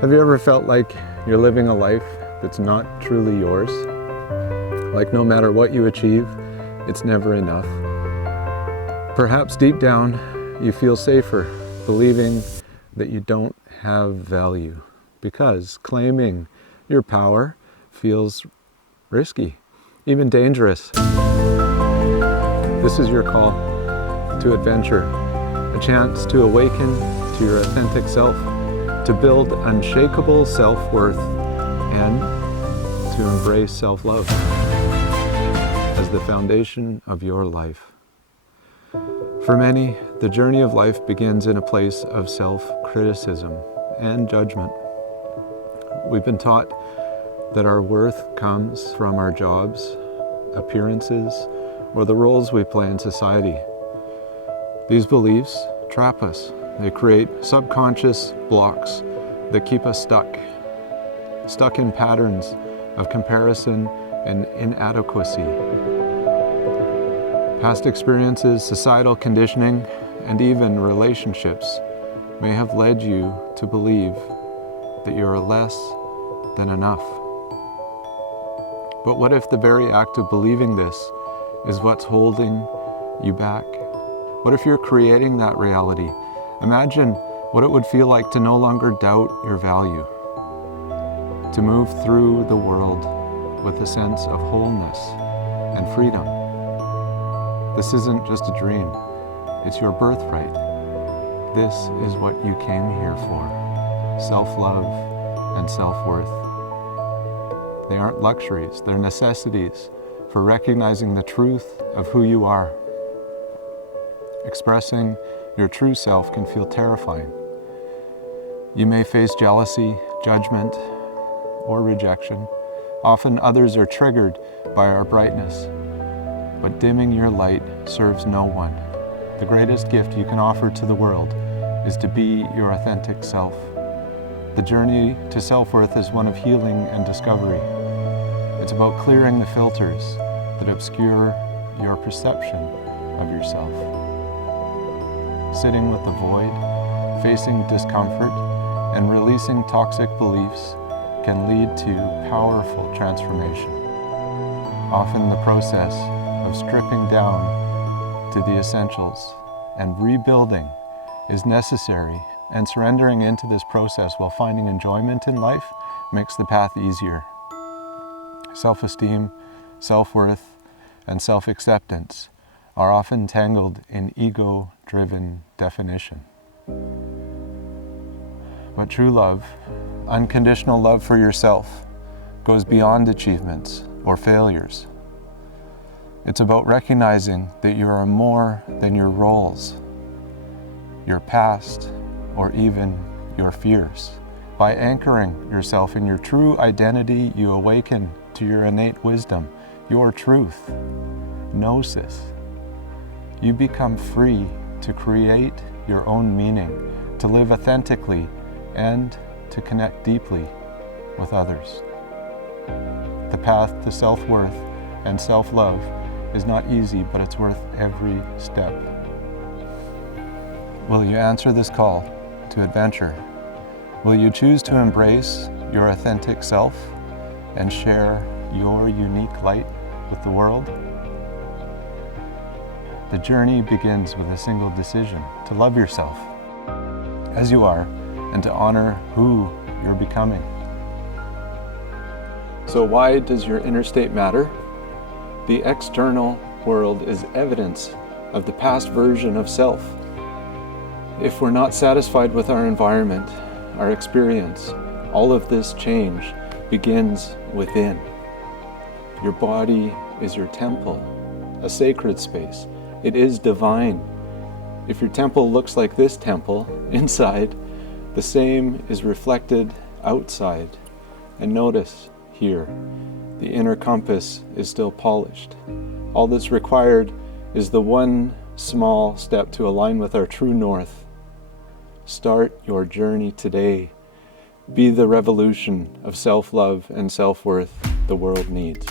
Have you ever felt like you're living a life that's not truly yours? Like no matter what you achieve, it's never enough? Perhaps deep down, you feel safer believing that you don't have value because claiming your power feels risky, even dangerous. This is your call to adventure, a chance to awaken to your authentic self, to build unshakable self-worth, and to embrace self-love as the foundation of your life. For many, the journey of life begins in a place of self-criticism and judgment. We've been taught that our worth comes from our jobs, appearances, or the roles we play in society. These beliefs trap us. They create subconscious blocks that keep us stuck in patterns of comparison and inadequacy. Past experiences, societal conditioning, and even relationships may have led you to believe that you are less than enough. But what if the very act of believing this is what's holding you back? What if you're creating that reality? Imagine what it would feel like to no longer doubt your value, to move through the world with a sense of wholeness and freedom. This isn't just a dream, it's your birthright. This is what you came here for, self-love and self-worth. They aren't luxuries, they're necessities for recognizing the truth of who you are. Expressing your true self can feel terrifying. You may face jealousy, judgment, or rejection. Often others are triggered by our brightness, but dimming your light serves no one. The greatest gift you can offer to the world is to be your authentic self. The journey to self-worth is one of healing and discovery. It's about clearing the filters that obscure your perception of yourself. Sitting with the void, facing discomfort, and releasing toxic beliefs can lead to powerful transformation. Often the process of stripping down to the essentials and rebuilding is necessary, and surrendering into this process while finding enjoyment in life makes the path easier. Self-esteem, self-worth, and self-acceptance are often tangled in ego-driven definition. But true love, unconditional love for yourself, goes beyond achievements or failures. It's about recognizing that you are more than your roles, your past, or even your fears. By anchoring yourself in your true identity, you awaken to your innate wisdom, your truth, gnosis. You become free to create your own meaning, to live authentically, and to connect deeply with others. The path to self-worth and self-love is not easy, but it's worth every step. Will you answer this call to adventure? Will you choose to embrace your authentic self and share your unique light with the world? The journey begins with a single decision: to love yourself as you are and to honor who you're becoming. So why does your inner state matter? The external world is evidence of the past version of self. If we're not satisfied with our environment, our experience, all of this change begins within. Your body is your temple, a sacred space. It is divine. If your temple looks like this temple inside, the same is reflected outside. And notice here, the inner compass is still polished. All that's required is the one small step to align with our true north. Start your journey today. Be the revolution of self-love and self-worth the world needs.